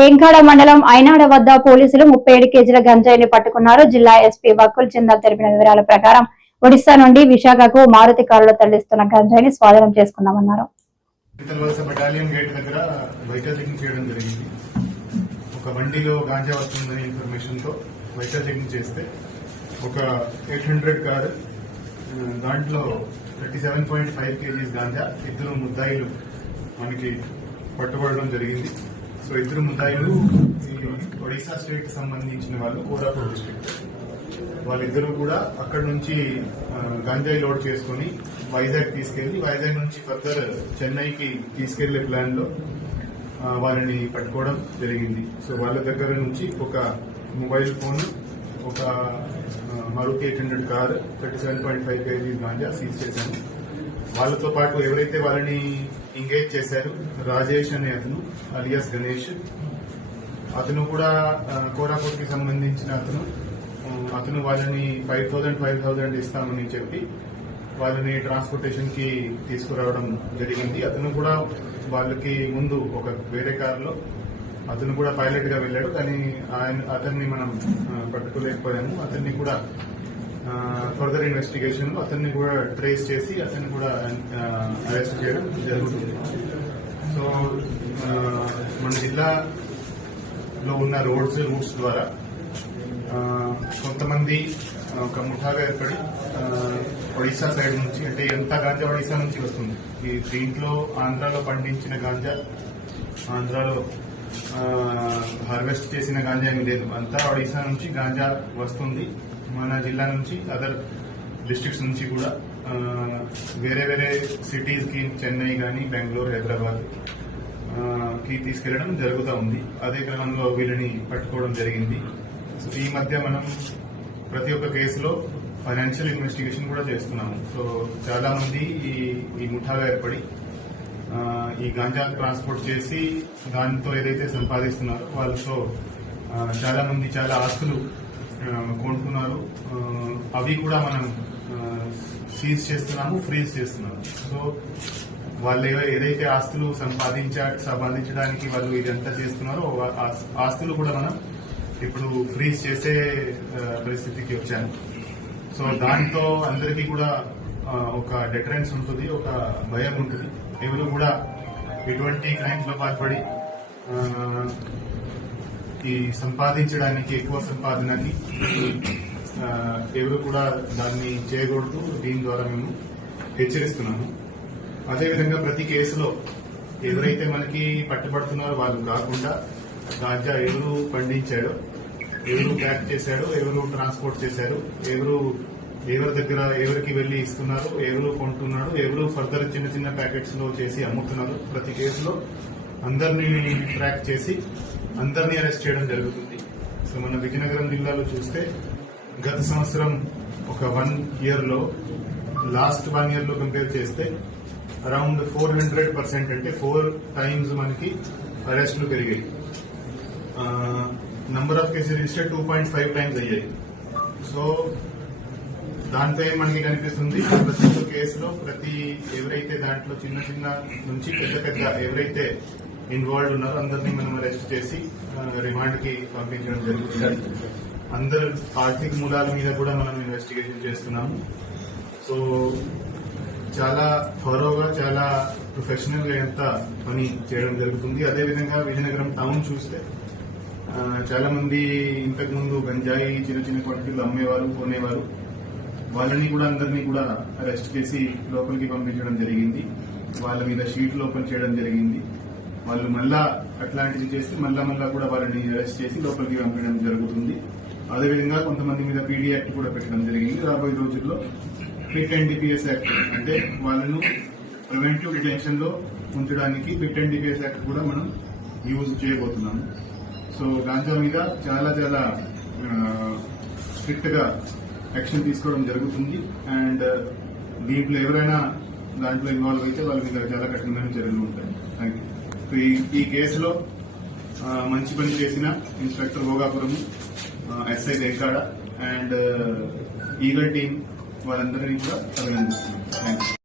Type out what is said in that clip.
డెంకాడ మండలం అయినాడ వద్ద పోలీసులు ముప్పై ఏడు కేజీల గంజాయిని పట్టుకున్నారు జిల్లా ఎస్పీ వకుల్ చందా తెలిపిన వివరాల ప్రకారం ఒడిశా నుండి విశాఖకు మారుతి కారులో తరలిస్తున్న గంజాయిని స్వాధీనం చేసుకున్నామన్నారు ఒక వండిలో గాంజా వస్తుందనే చెకింగ్ చేస్తే ఒక ఎయిట్ హండ్రెడ్ దాంట్లో thirty seven point five kgs ganja ఇద్దరు ముద్దాయిలు మనకి పట్టుబడడం జరిగింది సో ఇద్దరు ముఠాయిలు ఒడిశా స్టేట్ సంబంధించిన వాళ్ళు కోరాపూర్ డిస్ట్రిక్ట్ వాళ్ళిద్దరూ కూడా అక్కడ నుంచి గంజాయి లోడ్ చేసుకుని వైజాగ్ తీసుకెళ్లి వైజాగ్ నుంచి ఫర్దర్ చెన్నైకి తీసుకెళ్లే ప్లాన్ లో వాళ్ళని పట్టుకోవడం జరిగింది సో వాళ్ళ దగ్గర నుంచి ఒక మొబైల్ ఫోన్ ఒక Maruti eight hundred car thirty seven point five kg ganja seize చేశాను వాళ్ళతో పాటు ఎవరైతే వాళ్ళని ఎంగేజ్ చేశారు రాజేష్ అనే అతను అలియాస్ గణేష్ అతను కూడా కి సంబంధించిన అతను అతను వాళ్ళని ఫైవ్ థౌజండ్ ఫైవ్ థౌజండ్ ఇస్తామని చెప్పి వాళ్ళని ట్రాన్స్పోర్టేషన్ కి తీసుకురావడం జరిగింది అతను కూడా వాళ్ళకి ముందు ఒక వేరే కారులో అతను కూడా పైలట్ గా వెళ్ళాడు కానీ ఆయన అతన్ని మనం పట్టుకోలేకపోయాము అతన్ని కూడా ఫర్దర్ ఇన్వెస్టిగేషన్ అతన్ని కూడా ట్రేస్ చేసి అతన్ని కూడా అరెస్ట్ చేయడం జరుగుతుంది సో మన జిల్లాలో ఉన్న రోడ్స్ రూట్స్ ద్వారా కొంతమంది ఒక ముఠాగా ఏర్పడి ఒడిశా సైడ్ నుంచి అంటే ఎంత గాంజా ఒడిశా నుంచి వస్తుంది ఈ దీంట్లో ఆంధ్రాలో పండించిన గాంజా ఆంధ్రాలో హార్వెస్ట్ చేసిన గాంజా ఏమి లేదు అంతా ఒడిశా నుంచి గాంజా వస్తుంది మన జిల్లా నుంచి అదర్ డిస్ట్రిక్ట్స్ నుంచి కూడా వేరే వేరే సిటీస్కి చెన్నై కానీ బెంగళూరు హైదరాబాద్ కి తీసుకెళ్లడం జరుగుతూ ఉంది అదే క్రమంలో వీళ్ళని పట్టుకోవడం జరిగింది సో ఈ మధ్య మనం ప్రతి ఒక్క కేసులో ఫైనాన్షియల్ ఇన్వెస్టిగేషన్ కూడా చేస్తున్నాము సో చాలా మంది ఈ ఈ ముఠాగా ఏర్పడి ఈ గాంజా ట్రాన్స్పోర్ట్ చేసి దాంతో ఏదైతే సంపాదిస్తున్నారో వాళ్ళతో చాలా మంది చాలా ఆస్తులు కొంటున్నారు అవి కూడా మనం సీజ్ చేస్తున్నాము ఫ్రీజ్ చేస్తున్నాము సో వాళ్ళు ఏదైతే ఆస్తులు సంపాదించ సంపాదించడానికి వాళ్ళు ఇదంతా చేస్తున్నారో ఆస్తులు కూడా మనం ఇప్పుడు ఫ్రీజ్ చేసే పరిస్థితికి వచ్చాను సో దాంతో అందరికీ కూడా ఒక డెటరెన్స్ ఉంటుంది ఒక భయం ఉంటుంది ఎవరు కూడా ఎటువంటి లో పాల్పడి ఈ సంపాదించడానికి ఎక్కువ సంపాదనకి ఎవరు కూడా దాన్ని చేయకూడదు దీని ద్వారా మేము హెచ్చరిస్తున్నాము అదేవిధంగా ప్రతి కేసులో ఎవరైతే మనకి పట్టుబడుతున్నారో వాళ్ళు కాకుండా గాంజా ఎవరు పండించాడో ఎవరు ప్యాక్ చేశాడో ఎవరు ట్రాన్స్పోర్ట్ చేశారు ఎవరు ఎవరి దగ్గర ఎవరికి వెళ్లి ఇస్తున్నారు ఎవరు కొంటున్నారు ఎవరు ఫర్దర్ చిన్న చిన్న ప్యాకెట్స్ లో చేసి అమ్ముతున్నారు ప్రతి కేసులో అందరినీ ట్రాక్ చేసి అందరినీ అరెస్ట్ చేయడం జరుగుతుంది సో మన విజయనగరం జిల్లాలో చూస్తే గత సంవత్సరం ఒక వన్ ఇయర్లో లాస్ట్ వన్ ఇయర్లో కంపేర్ చేస్తే అరౌండ్ ఫోర్ హండ్రెడ్ పర్సెంట్ అంటే ఫోర్ టైమ్స్ మనకి అరెస్టులు పెరిగాయి number of cases register two point five times అయ్యాయి సో దాంతో ఏం మనకి కనిపిస్తుంది ప్రతి ఒక్క కేసులో ప్రతి ఎవరైతే దాంట్లో చిన్న చిన్న నుంచి పెద్ద పెద్ద ఎవరైతే ఇన్వాల్వ్ ఉన్నారు అందరినీ మనం అరెస్ట్ చేసి రిమాండ్ కి పంపించడం జరుగుతుంది అందరు ఆర్థిక మూలాల మీద కూడా మనం ఇన్వెస్టిగేషన్ చేస్తున్నాము సో చాలా థరోగా చాలా ప్రొఫెషనల్ గా ఎంత పని చేయడం జరుగుతుంది అదేవిధంగా విజయనగరం టౌన్ చూస్తే చాలా మంది ఇంతకు ముందు గంజాయి చిన్న చిన్న క్వాంటిటీలు అమ్మేవారు కొనేవారు వాళ్ళని కూడా అందరినీ కూడా అరెస్ట్ చేసి లోపలికి పంపించడం జరిగింది వాళ్ళ మీద షీట్లు ఓపెన్ చేయడం జరిగింది వాళ్ళు మళ్ళా అట్లాంటివి చేసి మళ్ళా మళ్ళా కూడా వాళ్ళని అరెస్ట్ చేసి లోపలికి పంపించడం జరుగుతుంది అదేవిధంగా కొంతమంది మీద పీడీ యాక్ట్ కూడా పెట్టడం జరిగింది రాబోయే రోజుల్లో ఫిట్ అండ్ డిపిఎస్ యాక్ట్ అంటే వాళ్ళను ప్రివెంటివ్ డిటెన్షన్ లో ఉంచడానికి ఫిట్ అండ్ డిపిఎస్ యాక్ట్ కూడా మనం యూజ్ చేయబోతున్నాము సో గాంజా మీద చాలా చాలా స్ట్రిక్ట్ గా యాక్షన్ తీసుకోవడం జరుగుతుంది అండ్ దీంట్లో ఎవరైనా దాంట్లో ఇన్వాల్వ్ అయితే వాళ్ళ మీద చాలా కఠినమైన చర్యలు ఉంటాయి థ్యాంక్ యూ ఈ కేసులో మంచి పని చేసిన inspector Bhogapuram SI Dekada and eagle team వారందరినీ కూడా అభినందిస్తున్నాం